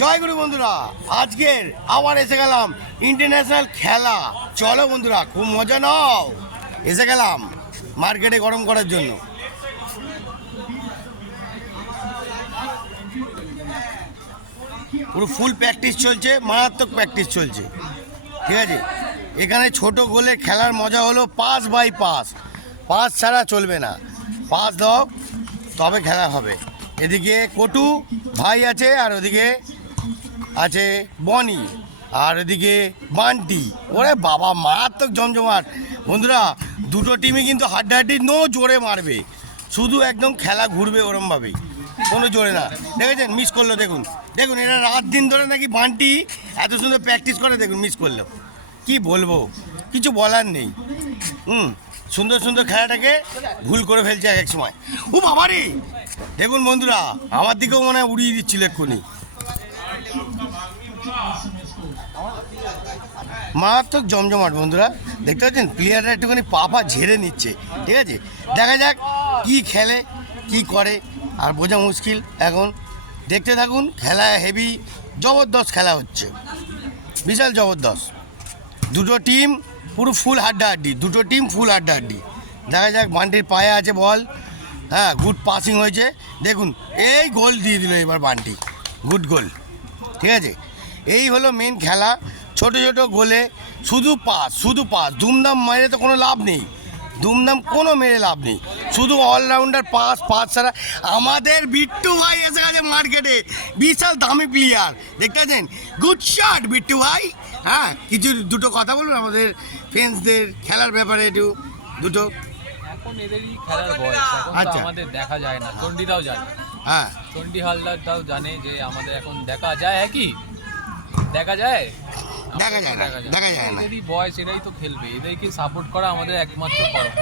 জয় গুরু বন্ধুরা, আজকের আবার এসে গেলাম ইন্টারন্যাশনাল খেলা। চলো বন্ধুরা, খুব মজা নাও। এসে গেলাম মার্কেটে গরম করার জন্য। পুরো ফুল প্র্যাকটিস চলছে, মারাত্মক প্র্যাকটিস চলছে। ঠিক আছে? এখানে ছোট গোলে খেলার মজা হলো পাস বাই পাস পাস ছাড়া চলবে না। পাস দাও, তবে খেলা হবে। এদিকে কটু ভাই আছে, আর ওদিকে আছে বনি, আর ওদিকে বান্টি। ওরে বাবা, মারাত্মক জমজমাট। বন্ধুরা, দুটো টিমই কিন্তু হাড্ডাহাড্ডি নো জোরে মারবে। শুধু একদম খেলা ঘুরবে ওরমভাবেই। কোনো জোরে না। দেখেছেন? মিস করল, দেখুন। দেখুন, এরা রাত দিন ধরে নাকি বান্টি এত সুন্দর প্র্যাকটিস করে, দেখুন মিস করল। কি বলব? কিছু বলার নেই। হুম, সুন্দর সুন্দর খেলাটাকে ভুল করে ফেলছে এক এক সময়। ও বাবা রে দেখুন বন্ধুরা, আমার দিকেও মনে হয় উড়িয়ে দিচ্ছিল এক্ষুনি। মারাত্মক জমজমাট, বন্ধুরা। দেখতে পাচ্ছেন? প্লেয়াররা একটুখানি পা পা ঝেড়ে নিচ্ছে, ঠিক আছে? দেখা যাক কি খেলে, কি করে, আর বোঝা মুশকিল। এখন দেখতে থাকুন, খেলা হেভি জবরদস্ত খেলা হচ্ছে। বিশাল জবরদস্ত। দুটো টিম পুরো ফুল হাড্ডাহাড্ডি, দুটো টিম ফুল হাড্ডাহাড্ডি। দেখা যাক, বান্টির পায়ে আছে বল হ্যাঁ গুড পাসিং হয়েছে। দেখুন, এই গোল দিয়ে দিল এবার বান্টি। গুড গোল ঠিক আছে? এই হলো মেন খেলা। ছোট ছোট গোলে শুধু পাস শুধু পাস। দুমদাম মেরে তো কোনো লাভ নেই। দুমদাম কোনো মেরে লাভ নেই। শুধু অলরাউন্ডার পাস পাস ছাড়া। আমাদের বিট্টু ভাই এসে গেছে মার্কেটে বিশাল দামি প্লেয়ার দেখতে পাচ্ছেন? গুড শট বিট্টু ভাই। হ্যাঁ কিছু দুটো কথা বলুন আমাদের ফ্রেন্ডসদের খেলার ব্যাপারে একটু। দুটো। এখন এদেরই খেলার বয়স। আচ্ছা। আমাদের দেখা যায় না। চণ্ডীরাও জানে। হ্যাঁ। চণ্ডী হালদারটাও জানে যে আমাদের এখন দেখা যায় একই দেখা যায়? দেখা যায় না, দেখা যায় না। এদেরই বয়স এরাই তো খেলবে। এদেরকে সাপোর্ট করা আমাদের একমাত্র কর্ম।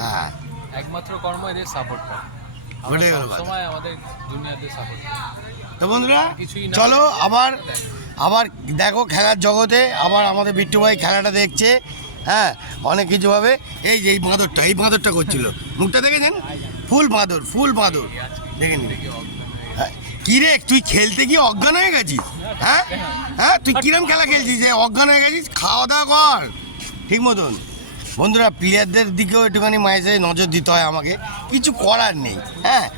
হ্যাঁ। একমাত্র কর্ম এদের সাপোর্ট করা। ওটাই হলো। সবসময় আমাদের জুনিয়রদের সাপোর্ট তো বন্ধুরা চলো আবার আবার দেখো খেলার জগতে আবার আমাদের বিট্টু ভাই খেলাটা দেখছে। হ্যাঁ অনেক কিছু হবে এই যে এই বাঁদরটা এই বাঁদরটা করছিল। মুখটা দেখেছেন? ফুল বাঁদর ফুল বাঁদর। দেখে নিন। হ্যাঁ, কি রে তুই খেলতে গিয়ে অজ্ঞান হয়ে গেছিস? হ্যাঁ? হ্যাঁ? তুই কিরম খেলা খেলছিস যে অজ্ঞান হয়ে গেছিস? খাওয়া দাওয়া কর। ঠিক মতন। বন্ধুরা প্লেয়ারদের দিকেও একটুখানি মাঝে নজর দিতে হয় আমাকে। কিছু করার নেই হ্যাঁ?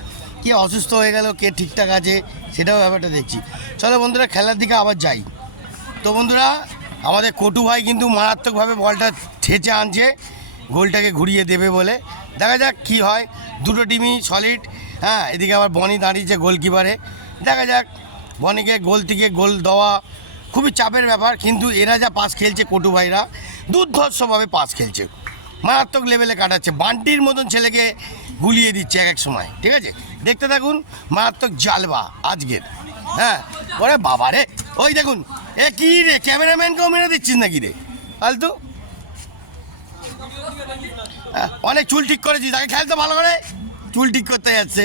কে অসুস্থ হয়ে গেল, কে ঠিকঠাক আছে, সেটাও ব্যাপারটা দেখছি। চলো বন্ধুরা, খেলার দিকে আবার যাই। তো বন্ধুরা, আমাদের কটু ভাই কিন্তু মারাত্মকভাবে বলটা ঠেচে আনছে। গোলটাকে ঘুরিয়ে দেবে বলে। দেখা যাক কি হয়। দুটো টিমই সলিড হ্যাঁ এদিকে আবার বনি দাঁড়িয়েছে গোলকিপারে। দেখা যাক বনিকে গোল থেকে গোল দেওয়া খুবই চাপের ব্যাপার কিন্তু এরা যা পাস খেলছে কটু ভাইরা দুর্ধর্ষভাবে পাস খেলছে। মারাত্মক লেভেলে কাটাচ্ছে বান্টির মতন ছেলেকে গুলিয়ে দিচ্ছে এক এক সময় ঠিক আছে? দেখতে থাকুন মারাত্মক জালবা আজকের। হ্যাঁ ওরে বাবা রে ওই দেখুন এ কি রে ক্যামেরাম্যানকেও মেরে দিচ্ছিস নাকি রে? ফালতু? হ্যাঁ, অনেক চুল ঠিক করেছিস তাকে খেলতে ভালো করে। চুল ঠিক করতে যাচ্ছে।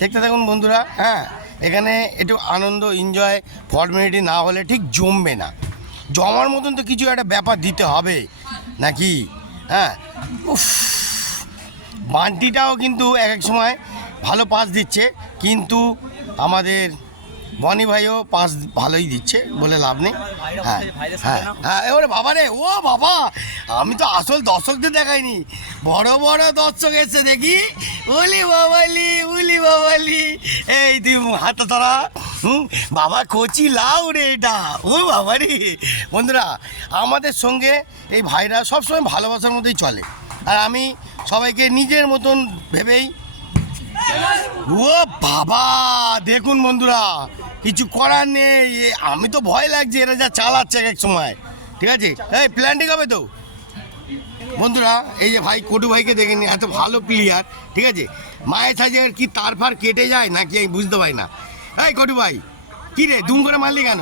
দেখতে থাকুন বন্ধুরা হ্যাঁ এখানে একটু আনন্দ এনজয় ফর্মালিটি না হলে ঠিক জমবে না। জমার মতন তো কিছু একটা ব্যাপার দিতে হবে, নাকি? হ্যাঁ উফ, বান্টিটাও কিন্তু এক এক সময় ভালো পাস দিচ্ছে, কিন্তু আমাদের বনি ভাইও পাস ভালোই দিচ্ছে, বলে লাভ নেই। হ্যাঁ হ্যাঁ হ্যাঁ এবারে বাবা রে, ও বাবা, আমি তো আসল দর্শকদের দেখাইনি। বড় বড় দর্শক এসছে দেখি। উলি বাবালি উলি বাবালি। এই তুই হাতে ধরা, হুম? বাবা কচি লাউ রে এটা। ও বাবা রে। বন্ধুরা, আমাদের সঙ্গে এই ভাইরা সবসময় ভালোবাসার মধ্যেই চলে। আর আমি সবাইকে নিজের মতন ভেবেই ও বাবা, দেখুন বন্ধুরা। কিছু করার নেই। আমি তো ভয় লাগছে এরা যা চালাচ্ছে এক এক সময়। ঠিক আছে? এই প্ল্যান ঠিক হবে তো? বন্ধুরা এই যে ভাই কটু ভাইকে দেখে নি এত ভালো প্লেয়ার ঠিক আছে? মায়ের সাজে কি তার ফার কেটে যায় নাকি আমি বুঝতে পারি না। এই কটু ভাই কি রে দুম করে মারলি কেন?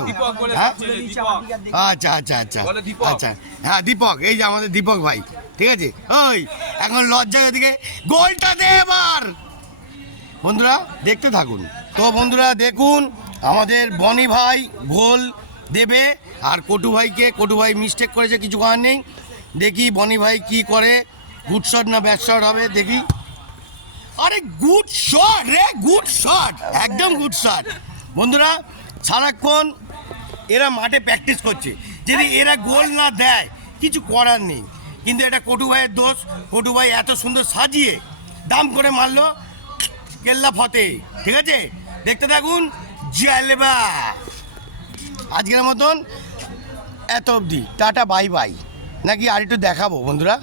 হ্যাঁ? আচ্ছা আচ্ছা আচ্ছা আচ্ছা। হ্যাঁ দীপক এই যে আমাদের দীপক ভাই ঠিক আছে? ওই এখন লজ্জা দিকে গোলটা দে এবার! বন্ধুরা দেখতে থাকুন। তো বন্ধুরা দেখুন আমাদের বনি ভাই গোল দেবে, আর কটু ভাইকে, কটু ভাই মিস্টেক করেছে, কিছু করার নেই। দেখি বনি ভাই কি করে। গুড শট না ব্যাড শট হবে, দেখি। আরে গুড শট রে গুড শট একদম গুড শট বন্ধুরা, সারাক্ষণ এরা মাঠে প্র্যাকটিস করছে। যদি এরা গোল না দেয়, কিছু করার নেই। কিন্তু এটা কটু ভাইয়ের দোষ। কটু ভাই এত সুন্দর সাজিয়ে দাম করে মারলো। কেল্লা ফতে, ঠিক আছে? দেখতে থাকুন। জালবা আজকের মতন এত অবধি। Tata, bye bye. নাকি আর একটু দেখাবো বন্ধুরা?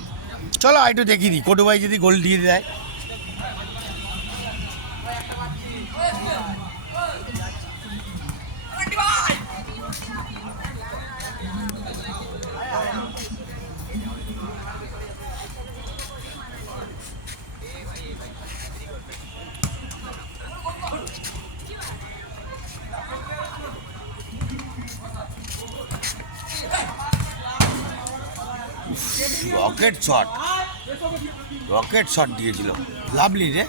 চলো আর একটু দেখিয়ে দিই। কটু ভাই যদি গোল দিয়ে দেয়। Rocket shot. রকেট শট দিয়েছিল। লাভলি রে।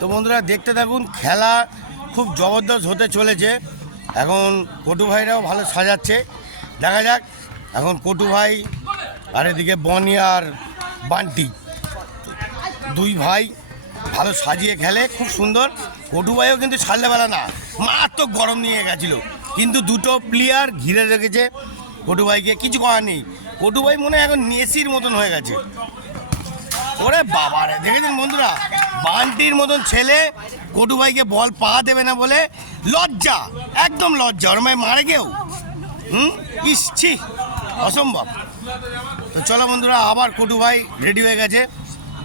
তো বন্ধুরা, দেখতে থাকুন, খেলা খুব জবরদস্ত হতে চলেছে। এখন কটু ভাইরাও ভালো সাজাচ্ছে। দেখা যাক, এখন কটু ভাই আর এদিকে বনি আর বান্টি। দুই ভাই ভালো সাজিয়ে খেলে, খুব সুন্দর। কটু ভাইও কিন্তু ছাড়লে বেলা না, মারাত্মক গরম নিয়ে গেছিল। কিন্তু দুটো প্লেয়ার ঘিরে রেখেছে কটু ভাইকে, কিছু করার নেই। কটু ভাই মনে হয় এখন নেসির মতন হয়ে গেছে। ওরে বাবা রে, দেখেছেন বন্ধুরা? বান্টির মতন ছেলে কটু ভাইকে বল পা দেবে না বলে লজ্জা, একদম লজ্জা। ওর মায় মারে কেউ? হুম? ইসছি অসম্ভব। তো চলো বন্ধুরা, আবার কটু ভাই রেডি হয়ে গেছে।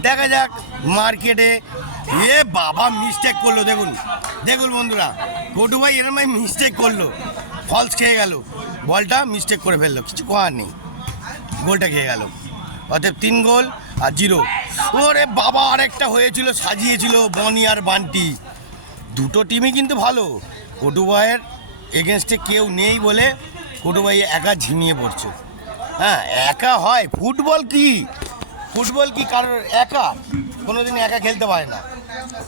দেখা যাক মার্কেটে এ। বাবা মিস্টেক করল, দেখুন। দেখুন বন্ধুরা, কটু ভাই এরম ভাই মিস্টেক করল। ফলস খেয়ে গেল। বলটা মিস্টেক করে ফেলল। কিছু করার নেই। গোলটা খেয়ে গেল। অতএব তিন গোল আর জিরো ওরে বাবা, আরেকটা হয়েছিল, সাজিয়েছিল বনি আর বান্টি। দুটো টিমই কিন্তু ভালো। কটু ভাইয়ের এগেনস্টে কেউ নেই বলে কটু ভাই একা ঝিমিয়ে পড়ছে। হ্যাঁ একা হয়। ফুটবল কি? ফুটবল কি কারোর একা? কোনোদিন একা খেলতে পারে না।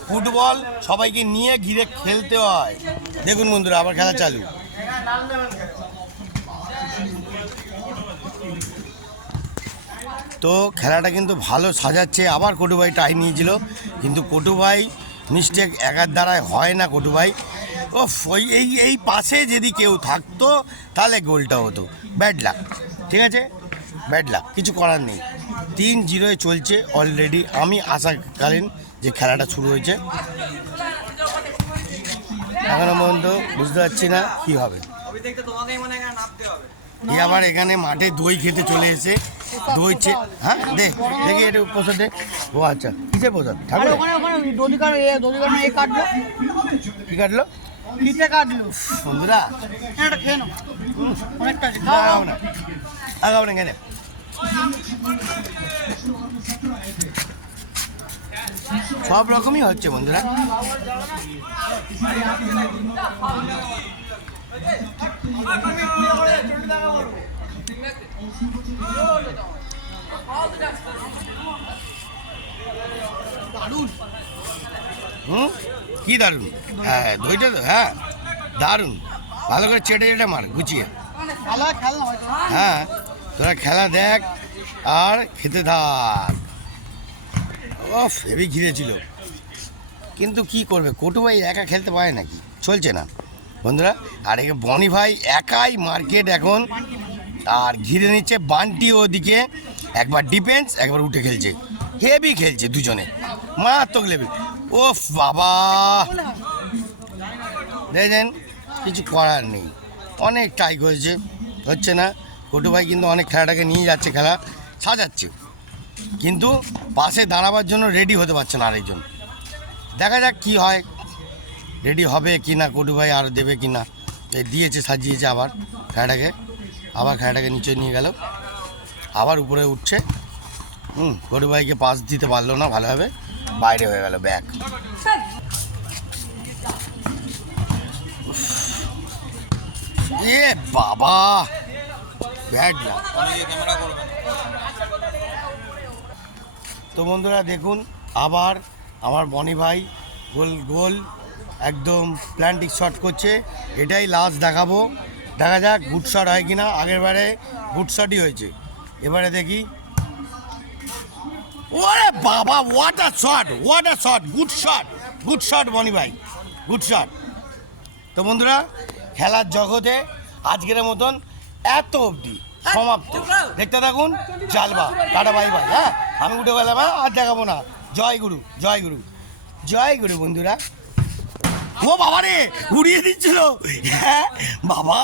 ফুটবল সবাইকে নিয়ে ঘিরে খেলতে হয়। দেখুন বন্ধুরা, আবার খেলা চালু। তো খেলাটা কিন্তু ভালো সাজাচ্ছে। আবার কটুভাই টাই নিয়েছিল। কিন্তু কটুভাই মিস্টেক একার দ্বারায় হয় না কটুভাই ও ওই এই এই পাশে যদি কেউ থাকতো, তাহলে গোলটা হতো। Bad luck. ঠিক আছে? ব্যাড লাক কিছু করার নেই। তিন জিরোয় চলছে অলরেডি আমি আশাকালীন যে খেলাটা শুরু হয়েছে। এখনও পর্যন্ত বুঝতে পারছি না কী হবে। এ আবার এখানে মাঠে দই খেতে চলে এসে দই চে হ্যাঁ দে দেখি এটা প্রসাদ দে। ও আচ্ছা কিসের প্রসাদ? ঠাকুর কি কাটলো? ফিতে কাটলো। বন্ধুরা। এটা খেয়ে নাও। অনেকটা আছে খাও না। আগাও না কেন সব রকমই হচ্ছে বন্ধুরা। হুম? কি দারুণ? হ্যাঁ দইটা তো হ্যাঁ দারুণ। ভালো করে চেটে চেটে মার গুছিয়ে। হয় হ্যাঁ তোরা খেলা দেখ আর খেতে থাক। ও হেভি ঘিরেছিল কিন্তু কি করবে? কটু ভাই একা খেলতে পারে নাকি? চলছে না। বন্ধুরা আর একে বনি ভাই একাই মার্কেট এখন। আর ঘিরে নিচ্ছে বান্টি ওদিকে। একবার ডিফেন্স একবার উঠে খেলছে। হেভি খেলছে দুজনে। মারাত্মক লেভেল ও বাবা। দেখেন, কিছু করার নেই। অনেক ট্রাই করেছে, হচ্ছে না। কটু ভাই কিন্তু অনেক খেলাটাকে নিয়ে যাচ্ছে, খেলা সাজাচ্ছে। কিন্তু পাশে দাঁড়াবার জন্য রেডি হতে পারছে না আরেকজন। দেখা যাক কি হয় রেডি হবে কি না, কটু ভাই আর দেবে কি না। দিয়েছে, সাজিয়েছে আবার খেলাটাকে। আবার খেলাটাকে নিচে নিয়ে গেল। আবার উপরে উঠছে। হুম, কটু ভাইকে পাস দিতে পারল না, ভালোভাবে। বাইরে হয়ে গেল ব্যাগ। এ বাবা। ব্যাড না। তো বন্ধুরা দেখুন আবার আমার বনি ভাই গোল গোল একদম প্ল্যান্টিক শট করছে। এটাই লাস্ট দেখাবো। দেখা যাক গুড শট হয় কিনা। আগের বারে গুড শটই হয়েছে। এবারে দেখি ওরে বাবা what a shot what a shot good shot good shot Boni ভাই গুড শট তো বন্ধুরা খেলার জগতে আজকের মতন এত অবধি সমাপ্ত। দেখতে থাকুন চালবা টাটা বাই বাই হ্যাঁ? আমি উঠে গেলাম হ্যাঁ? আর দেখাবো না। জয় গুরু জয় গুরু। জয় গুরু বন্ধুরা। ও বাবা রে উড়িয়ে দিচ্ছিল। হ্যাঁ? বাবা!